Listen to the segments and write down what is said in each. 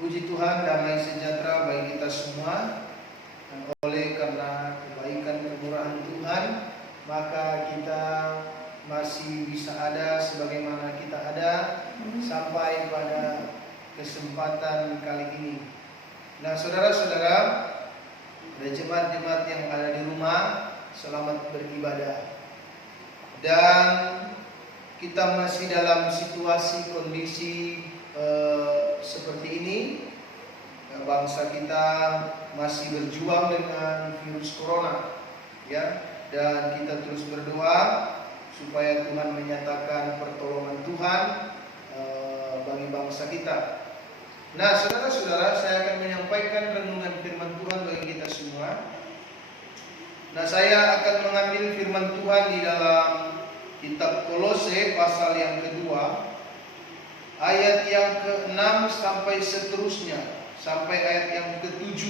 Puji Tuhan, damai sejahtera bagi kita semua. Dan oleh karena kebaikan kemurahan Tuhan, maka kita masih bisa ada sebagaimana kita ada sampai pada kesempatan kali ini. Nah, saudara-saudara, ada jemaat-jemaat yang ada di rumah, selamat beribadah. Dan kita masih dalam situasi kondisi seperti ini. Bangsa kita masih berjuang dengan virus corona, ya. Dan kita terus berdoa supaya Tuhan menyatakan pertolongan Tuhan bagi bangsa kita. Nah, saudara-saudara, saya akan menyampaikan renungan firman Tuhan bagi kita semua. Nah, saya akan mengambil firman Tuhan di dalam kitab Kolose pasal yang kedua, ayat yang ke-6 sampai seterusnya, sampai ayat yang ke-7.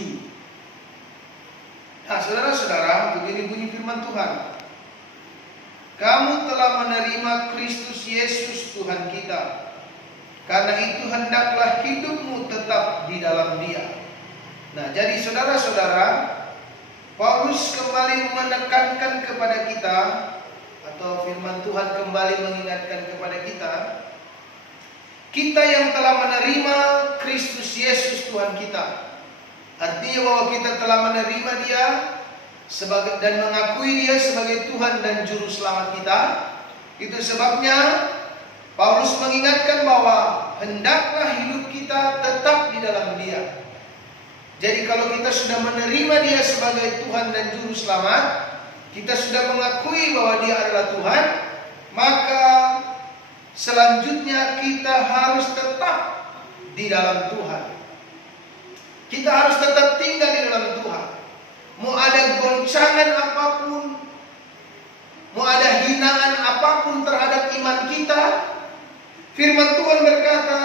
Nah, saudara-saudara, begini bunyi firman Tuhan. Kamu telah menerima Kristus Yesus Tuhan kita. Karena itu hendaklah hidupmu tetap di dalam Dia. Nah, jadi saudara-saudara, Paulus kembali menekankan kepada kita, atau firman Tuhan kembali mengingatkan kepada kita yang telah menerima Kristus Yesus Tuhan kita. Artinya bahwa kita telah menerima Dia sebagai dan mengakui Dia sebagai Tuhan dan juru selamat kita. Itu sebabnya Paulus mengingatkan bahwa hendaklah hidup kita tetap di dalam Dia. Jadi kalau kita sudah menerima Dia sebagai Tuhan dan juru selamat, kita sudah mengakui bahwa Dia adalah Tuhan, maka selanjutnya kita harus tetap di dalam Tuhan. Kita harus tetap tinggal di dalam Tuhan. Mau ada goncangan apapun, mau ada hinaan apapun terhadap iman kita, firman Tuhan berkata,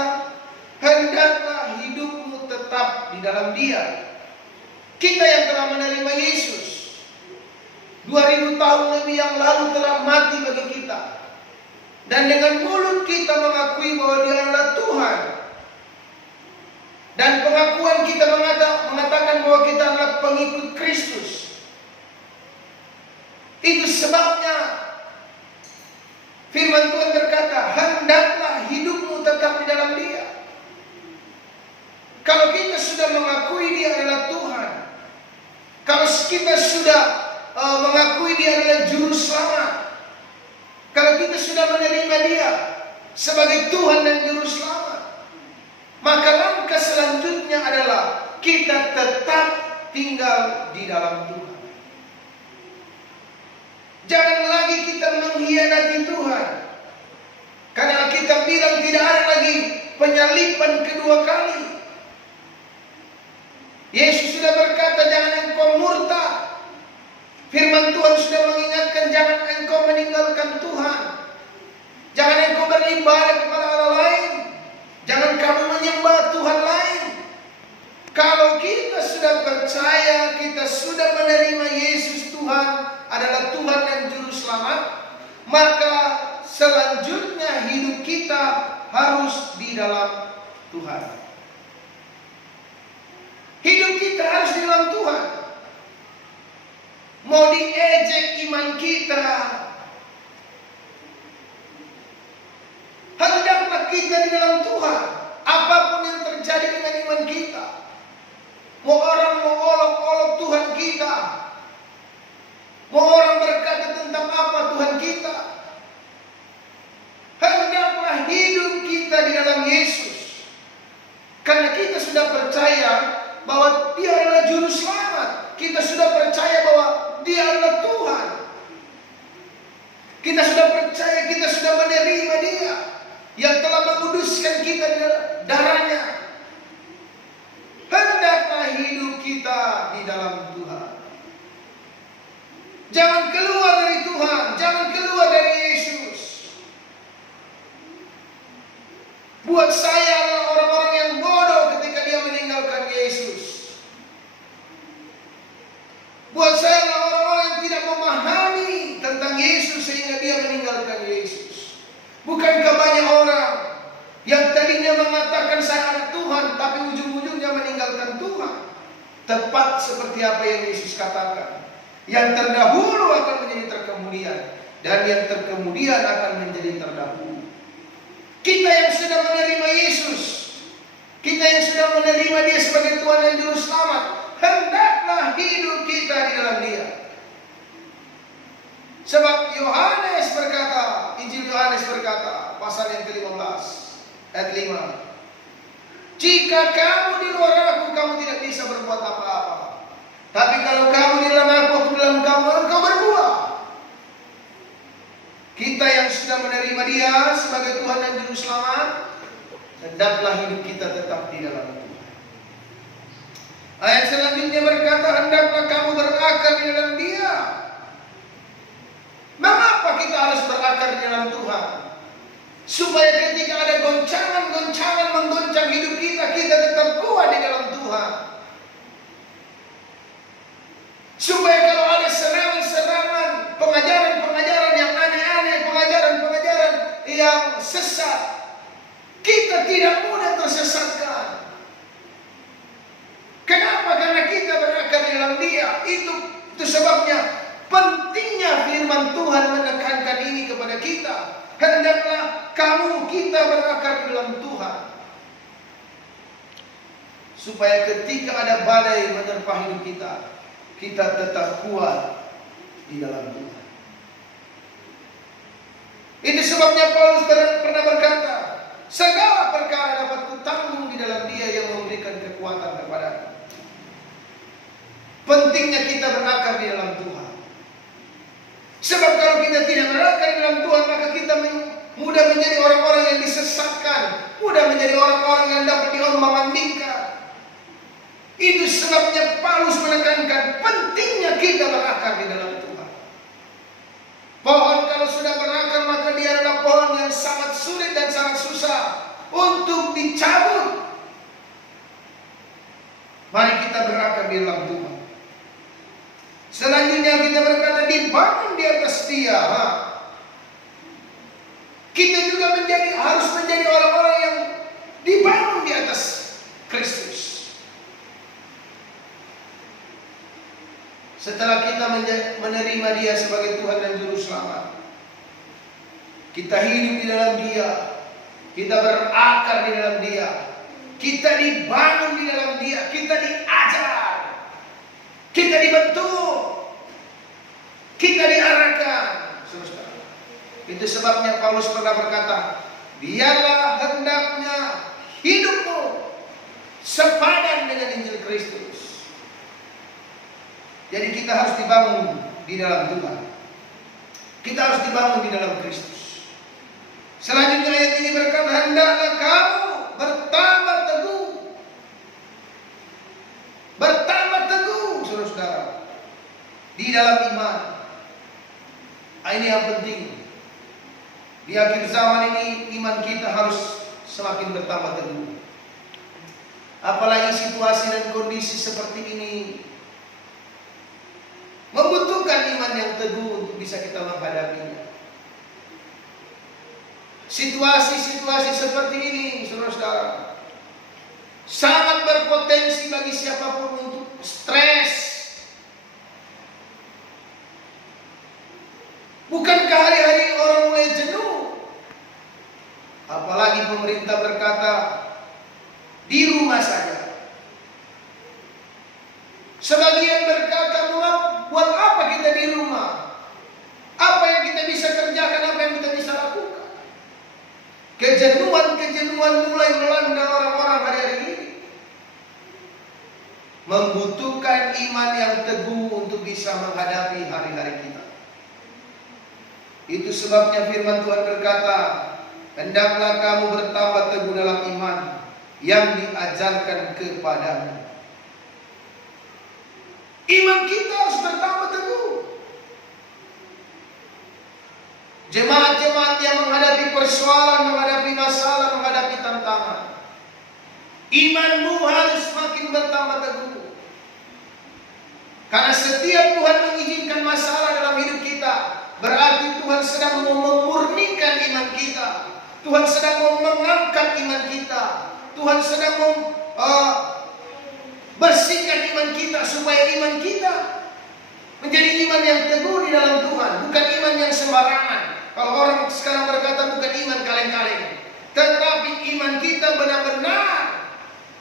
hendaklah hidupmu tetap di dalam Dia. Kita yang telah menerima Yesus 2000 tahun lebih yang lalu telah mati bagi kita. Dan dengan mulut kita mengakui bahwa Dia adalah Tuhan. Dan pengakuan kita mengatakan bahwa kita adalah pengikut Kristus. Itu sebabnya firman Tuhan berkata, hendaklah hidupmu tetap di dalam Dia. Kalau kita sudah mengakui Dia adalah Tuhan, kalau kita sudah mengakui Dia adalah juru selamat, kalau kita sudah menerima Dia sebagai Tuhan dan juru selamat, maka langkah selanjutnya adalah kita tetap tinggal di dalam Tuhan. Jangan lagi kita mengkhianati Tuhan, karena kita bilang tidak ada lagi penyalipan kedua kali. Yesus sudah berkata, jangan engkau murtad. Firman Tuhan sudah mengingatkan, jangan engkau meninggalkan Tuhan. Jangan engkau beribadah kepada Allah lain. Jangan kamu menyembah Tuhan lain. Kalau kita sudah percaya, kita sudah menerima Yesus Tuhan adalah Tuhan dan juru selamat, maka selanjutnya hidup kita harus di dalam Tuhan. Hidup kita harus di dalam Tuhan. Mau diejek iman kita, hendaklah kita di dalam Tuhan. Apapun yang terjadi dengan iman kita, mau orang mau olok-olok Tuhan kita, mau orang berkata tentang apa Tuhan kita, hendaklah hidup kita di dalam Yesus. Karena kita sudah percaya bahwa Dia adalah juru selamat. Kita sudah percaya bahwa Dia adalah Tuhan. Kita sudah percaya, kita sudah menerima Dia yang telah menguduskan kita dengan darahnya. Hendaklah hidup kita di dalam Tuhan. Jangan keluar dari Tuhan, jangan keluar dari Yesus. Buat saya adalah orang-orang yang bodoh ketika dia meninggalkan Yesus. Buat saya adalah orang-orang yang tidak memahami tentang Yesus sehingga dia meninggalkan Yesus. Bukankah banyak orang yang tadinya mengatakan saya anak Tuhan, tapi ujung-ujungnya Tepat seperti apa yang Yesus katakan. Yang terdahulu akan menjadi terkemudian, dan yang terkemudian akan menjadi terdahulu. Kita yang sudah menerima Yesus, kita yang sudah menerima Dia sebagai Tuhan dan Juru Selamat, hendaklah hidup kita di dalam Dia. Sebab Yohanes berkata, Injil Yohanes berkata, pasal yang ke-15 ayat 5, jika kamu di luar aku, kamu tidak bisa berbuat apa-apa. Tapi kalau kamu di dalam aku di dalam kamu, engkau berbuah. Kita yang sudah menerima Dia sebagai Tuhan dan Juru Selamat, hendaklah hidup kita tetap di dalam Tuhan. Ayat selanjutnya berkata, hendaklah kamu berakar di dalam Dia. Mengapa kita harus berakar di dalam Tuhan? Supaya ketika ada goncangan-goncangan menggoncang hidup kita, kita tetap kuat di dalam Tuhan. Supaya kalau ada serangan-serangan, pengajaran-pengajaran yang aneh-aneh, pengajaran-pengajaran yang sesat, kita tidak mudah tersesatkan. Kenapa? Karena kita berakar di dalam Dia. Itu sebabnya pentingnya firman Tuhan menekankan ini kepada kita. Hendaklah kita berakar di dalam Tuhan. Supaya ketika ada badai menerpa hidup kita, kita tetap kuat di dalam Tuhan. Itu sebabnya Paulus pernah berkata, segala perkara dapat kutanggung di dalam Dia yang memberikan kekuatan kepadaku. Pentingnya kita berakar di dalam Tuhan. Sebab kalau kita tidak berakar di dalam Tuhan, maka kita mudah menjadi orang-orang yang disesatkan, mudah menjadi orang-orang yang dapat diombang-ambingkan. Itu sebabnya Paulus menekankan pentingnya kita berakar di dalam Tuhan. Pohon kalau sudah berakar, maka dia adalah pohon yang sangat sulit dan sangat susah untuk dicabut. Mari kita berakar di dalam Tuhan. Selanjutnya kita berkata dibangun di atas Dia. Kita juga harus menjadi orang-orang yang dibangun di atas Kristus. Setelah kita menerima Dia sebagai Tuhan dan Juru Selamat, kita hidup di dalam Dia, kita berakar di dalam Dia, kita dibangun di dalam Dia, kita diajar, kita dibentuk, kita diarahkan. Saudara, itu sebabnya Paulus pernah berkata, biarlah hendaknya hidupmu sepadan dengan Injil Kristus. Jadi kita harus dibangun di dalam Tuhan. Kita harus dibangun di dalam Kristus. Selanjutnya ayat ini berkata, hendaklah kamu bertambah teguh. Bertambah teguh, saudara-saudara, di dalam iman. Ini yang penting. Di akhir zaman ini iman kita harus semakin bertambah teguh. Apalagi situasi dan kondisi seperti ini membutuhkan iman yang teguh untuk bisa kita menghadapinya. Situasi-situasi seperti ini, saudara-saudara, sangat berpotensi bagi siapapun untuk stres. Bukankah hari-hari orang mulai jenuh? Apalagi pemerintah berkata, di rumah saja. Sebagian berkata, buat apa kita di rumah? Apa yang kita bisa kerjakan, apa yang kita bisa lakukan? Kejenuhan mulai melanda orang-orang hari-hari ini. Membutuhkan iman yang teguh untuk bisa menghadapi hari-hari kita. Itu sebabnya firman Tuhan berkata, hendaklah kamu bertambah teguh dalam iman yang diajarkan kepadamu. Iman kita harus bertambah teguh. Jemaat-jemaat yang menghadapi persoalan, menghadapi masalah, menghadapi tantangan, imanmu harus makin bertambah teguh. Karena setiap Tuhan mengizinkan masalah dalam hidup kita, berarti Tuhan sedang memurnikan iman kita. Tuhan sedang mengangkat iman kita. Tuhan sedang Bersihkan iman kita supaya iman kita menjadi iman yang teguh di dalam Tuhan, bukan iman yang sembarangan. Kalau orang sekarang berkata bukan iman kaleng-kaleng, tetapi iman kita benar-benar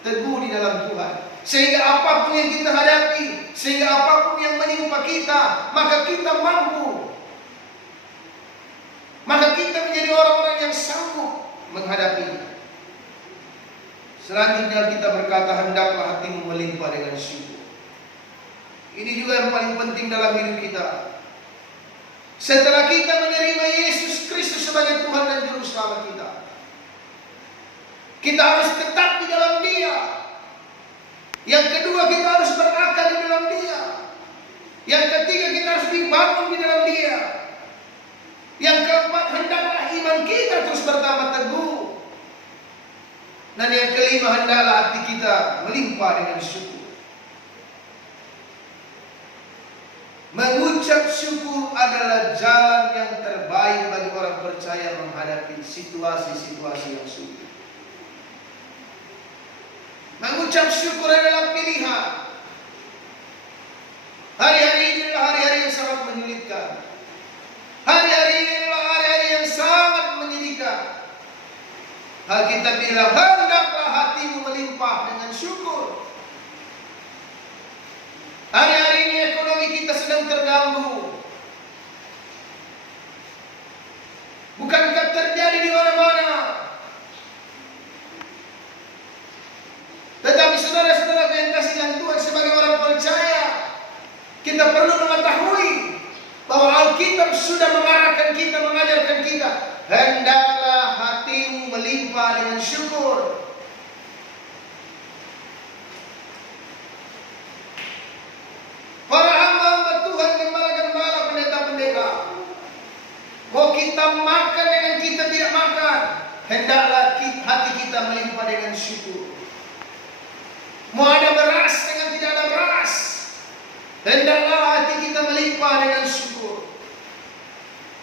teguh di dalam Tuhan. Sehingga apapun yang kita hadapi, sehingga apapun yang menimpa kita, maka kita mampu. Maka kita menjadi orang-orang yang sanggup menghadapinya. Selanjutnya kita berkata, hendaklah hatimu melimpah dengan syukur. Ini juga yang paling penting dalam hidup kita. Setelah kita menerima Yesus Kristus sebagai Tuhan dan Juru Selamat kita, kita harus tetap di dalam Dia. Yang kedua, kita harus berakar di dalam Dia. Yang ketiga, kita harus dibangun di dalam Dia. Yang keempat, hendaklah iman kita terus bertambah teguh. Dan yang kelima, hendaklah hati kita melimpah dengan syukur. Mengucap syukur adalah jalan yang terbaik bagi orang percaya menghadapi situasi-situasi yang sulit. Mengucap syukur adalah pilihan. Hari-hari ini adalah hari-hari yang sangat menyulitkan. Hari-hari ini adalah hari-hari yang sangat menyedihkan. Alkitab bilang, hendaklah hatimu melimpah dengan syukur. Hari-hari ini ekonomi kita sedang terganggu. Bukankah terjadi di mana-mana? Tetapi saudara-saudara yang kasih dalam Tuhan, sebagai orang percaya, kita perlu mengetahui bahwa Alkitab sudah mengarahkan kita, mengajarkan kita, hendaklah hatimu melimpah dengan syukur. Para hamba-hamba Tuhan, gembala-gembala, pendeta-pendeta, mau kita makan dengan kita tidak makan, hendaklah hati kita melimpah dengan syukur. Mau ada beras dengan tidak ada beras, hendaklah hati kita melimpah dengan syukur.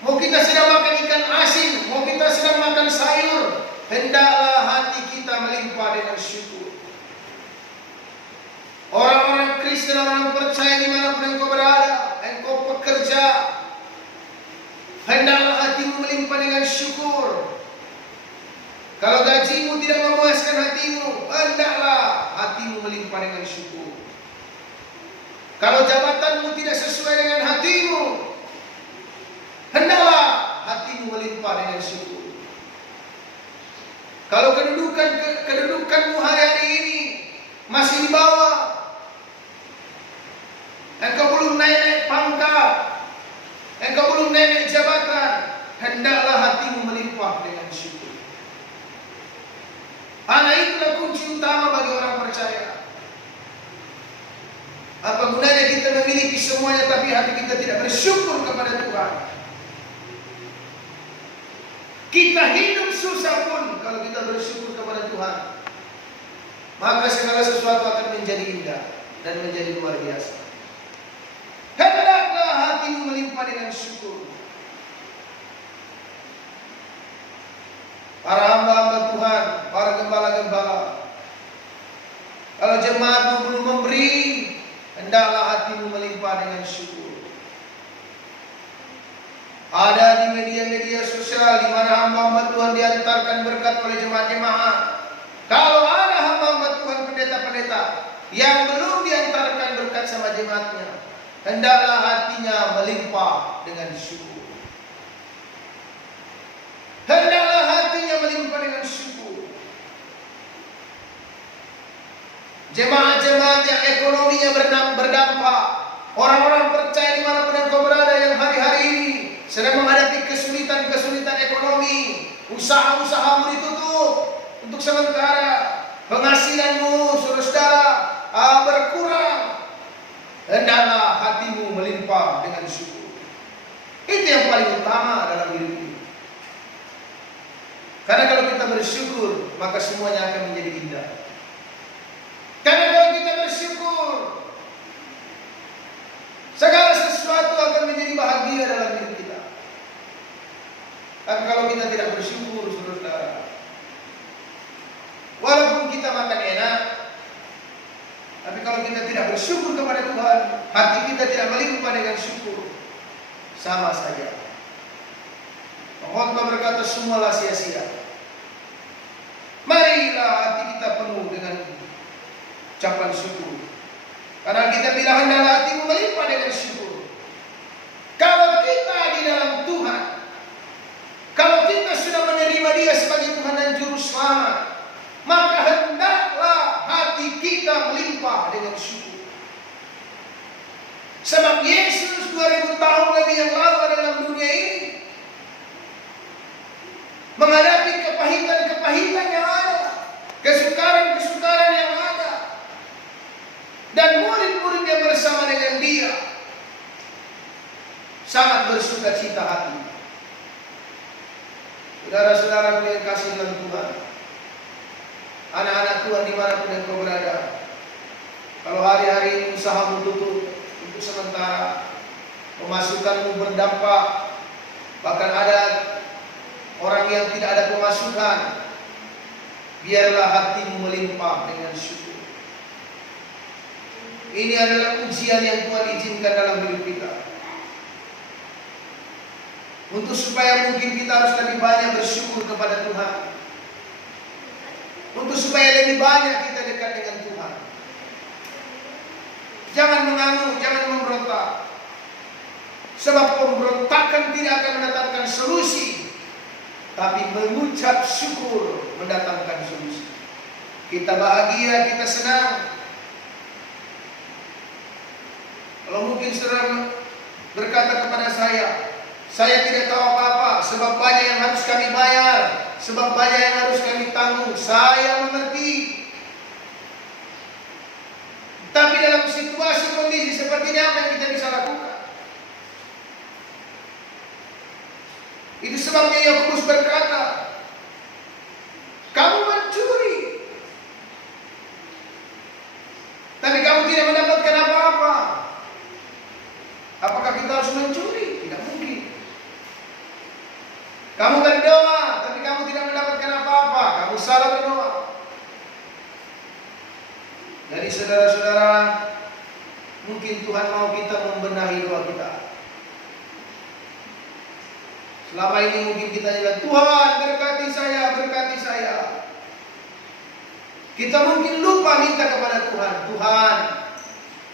Mau kita sedang makan ikan asin, mau kita sedang makan sayur, hendaklah hati kita melimpah dengan syukur. Orang-orang Kristen, orang percaya dimanapun engkau berada, engkau pekerja, hendaklah hatimu melimpah dengan syukur. Kalau gajimu tidak memuaskan hatimu, hendaklah hatimu melimpah dengan syukur. Kalau jabatanmu tidak sesuai dengan hatimu, hendaklah hatimu melimpah dengan syukur. Kalau kedudukanmu hari-hari ini masih di bawah, engkau belum naik pangkat, engkau belum naik jabatan, hendaklah hatimu melimpah dengan syukur. Anak itulah kunci utama bagi orang percaya. Apa gunanya kita memiliki semuanya tapi hati kita tidak bersyukur kepada Tuhan? Kita hidup susah pun kalau kita bersyukur kepada Tuhan, maka segala sesuatu akan menjadi indah dan menjadi luar biasa. Hendaklah hatimu melimpah dengan syukur. Para hamba-hamba Tuhan, para gembala-gembala, kalau jemaatmu belum memberi, hendaklah hatimu melimpah dengan syukur. Ada di media-media sosial di mana hamba-hamba Tuhan diantarkan berkat oleh jemaat-jemaat. Kalau ada hamba-hamba Tuhan, pendeta-pendeta yang belum diantarkan berkat sama jemaatnya, hendaklah hatinya melimpah dengan syukur. Hendaklah hatinya melimpah dengan syukur. Jemaat-jemaat yang ekonominya berdampak, orang-orang percaya dimanapun engkau berada yang hari-hari ini sedang menghadapi kesulitan-kesulitan ekonomi, usaha-usahamu ditutup untuk sementara, penghasilanmu saudara-saudara berkurang, hendaklah hatimu melimpah dengan syukur. Itu yang paling utama dalam hidup ini. Karena kalau kita bersyukur, maka semuanya akan menjadi indah. Karena kalau kita bersyukur, segala sesuatu akan menjadi bahagia dalam hidup kita. Dan kalau kita tidak bersyukur, saudara, walaupun kita makan enak, tapi kalau kita tidak bersyukur kepada Tuhan, hati kita tidak melimpah dengan syukur, sama saja. Pengkhotbah berkata semualah sia-sia. Marilah hati kita penuh dengan ucapan syukur. Karena kita bilang hendaklah hatimu melimpah dengan syukur. Kalau kita di dalam Tuhan, kalau kita sudah menerima Dia sebagai Tuhan dan Juru Selamat, maka hendaklah hati kita melimpah dengan syukur. Sebab Yesus 2000 tahun lebih yang lalu dalam dunia ini menghadapi kepahitan-kepahitan yang ada, kesukaran-kesukaran yang ada, dan murid-muridnya bersama dengan Dia sangat bersuka cita hati. Saudara-saudara yang kasih dalam Tuhan, anak-anak Tuhan dimanapun engkau berada, kalau hari-hari ini usahamu tutup untuk sementara, pemasukanmu berdampak, bahkan ada orang yang tidak ada pemasukan, biarlah hatimu melimpah dengan syukur. Ini adalah ujian yang Tuhan izinkan dalam hidup kita, untuk supaya mungkin kita harus lebih banyak bersyukur kepada Tuhan, untuk supaya lebih banyak kita dekat dengan Tuhan. Jangan mengamuk, jangan memberontak, sebab pemberontakan tidak akan mendatangkan solusi, tapi mengucap syukur mendatangkan solusi. Kita bahagia, kita senang. Kalau mungkin saudara berkata kepada saya tidak tahu apa-apa, sebab banyak yang harus kami bayar, sebab banyak yang harus kami tanggung. Saya mengerti. Tapi dalam situasi kondisi seperti ini, apa yang kita bisa lakukan? Itu sebabnya Yakobus berkata, kamu mencuri, tapi kamu tidak mendapatkan apa-apa. Apakah kita harus mencuri? Tidak mungkin. Kamu berdoa, tapi kamu tidak mendapatkan apa-apa. Kamu salah berdoa. Jadi saudara-saudara, mungkin Tuhan mau kita membenahi doa kita. Selama ini mungkin kita bilang, Tuhan berkati saya, berkati saya. Kita mungkin lupa minta kepada Tuhan, Tuhan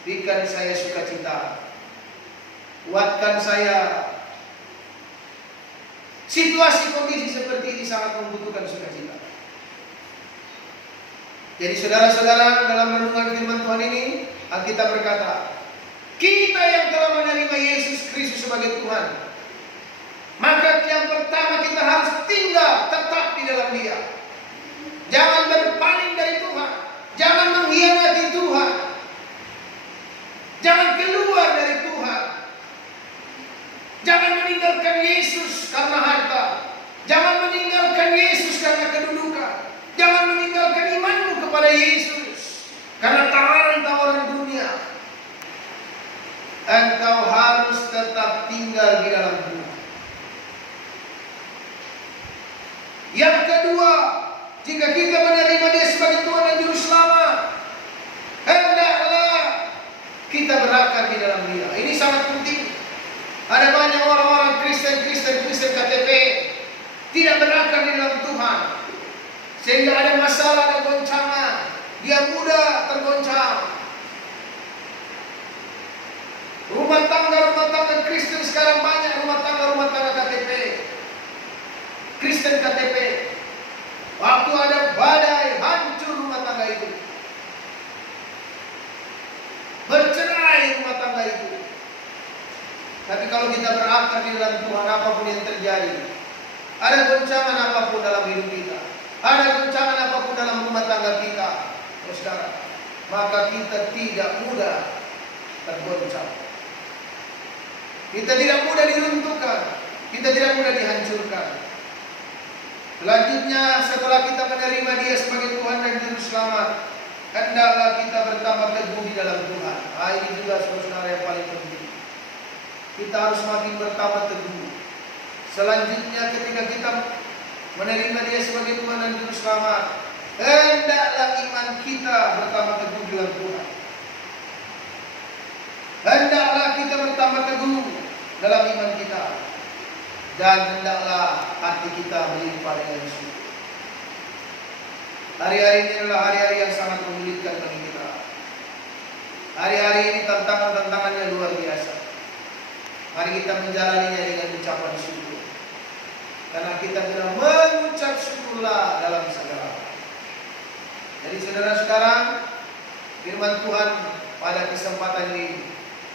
berikan saya sukacita, kuatkan saya. Situasi kondisi seperti ini sangat membutuhkan sukacita. Jadi saudara-saudara, dalam renungan firman Tuhan ini, Alkitab berkata, kita yang telah menerima Yesus Kristus sebagai Tuhan, maka yang pertama kita harus tinggal tetap di dalam Dia. Jangan berpaling dari Tuhan, jangan mengkhianati Tuhan, jangan keluar dari Tuhan, jangan meninggalkan Yesus karena harta, jangan meninggalkan Yesus karena kedudukan, jangan meninggalkan imanmu kepada Yesus karena tawaran-tawaran dunia. Engkau harus tetap tinggal di dalam Tuhan. Yang kedua, jika kita menerima Dia sebagai Tuhan dan Juru Selamat, hendaklah kita berakar di dalam Dia. Ini sangat penting. Ada banyak orang-orang Kristen KTP tidak berakar di dalam Tuhan, sehingga ada masalah dan goncangan. Dia mudah tergoncang. Rumah tangga Kristen sekarang banyak, rumah tangga KTP, Kristen KTP. Waktu ada badai, hancur rumah tangga itu, bercerai rumah tangga itu. Tapi kalau kita berakar di dalam Tuhan, apapun yang terjadi, ada goncangan apapun dalam hidup kita, ada goncangan apapun dalam rumah tangga kita, saudara, maka kita tidak mudah tergoncang. Kita tidak mudah diruntuhkan, kita tidak mudah dihancurkan. Selanjutnya, setelah kita menerima Dia sebagai Tuhan dan Juru Selamat, hendaklah kita bertambah teguh di dalam Tuhan. Ini juga saudara yang paling penting. Kita harus makin bertambah teguh. Selanjutnya, ketika kita menerima Dia sebagai Tuhan dan Juru Selamat, hendaklah iman kita bertambah teguh di dalam Tuhan. dalam iman kita, dan hendaklah hati kita melimpah dengan syukur. Hari-hari ini adalah hari-hari yang sangat menyulitkan bagi kita. Hari-hari ini tantangan-tantangannya luar biasa. Mari kita menjalaninya dengan ucapan syukur, karena kita telah mengucap syukurlah dalam segala hal. Jadi saudara sekarang, firman Tuhan pada kesempatan ini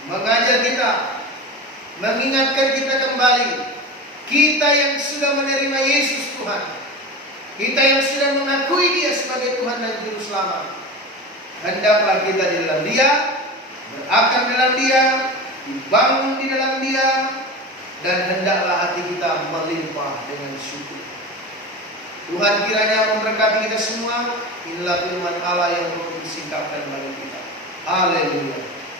mengajar kita, mengingatkan kita kembali, kita yang sudah menerima Yesus Tuhan, kita yang sudah mengakui Dia sebagai Tuhan dan Juru Selamat, hendaklah kita di dalam Dia, berakar dalam Dia, dibangun di dalam Dia, dan hendaklah hati kita melimpah dengan syukur. Tuhan kiranya memberkati kita semua. Inilah firman Allah yang perlu disingkapkan bagi kita. Haleluya.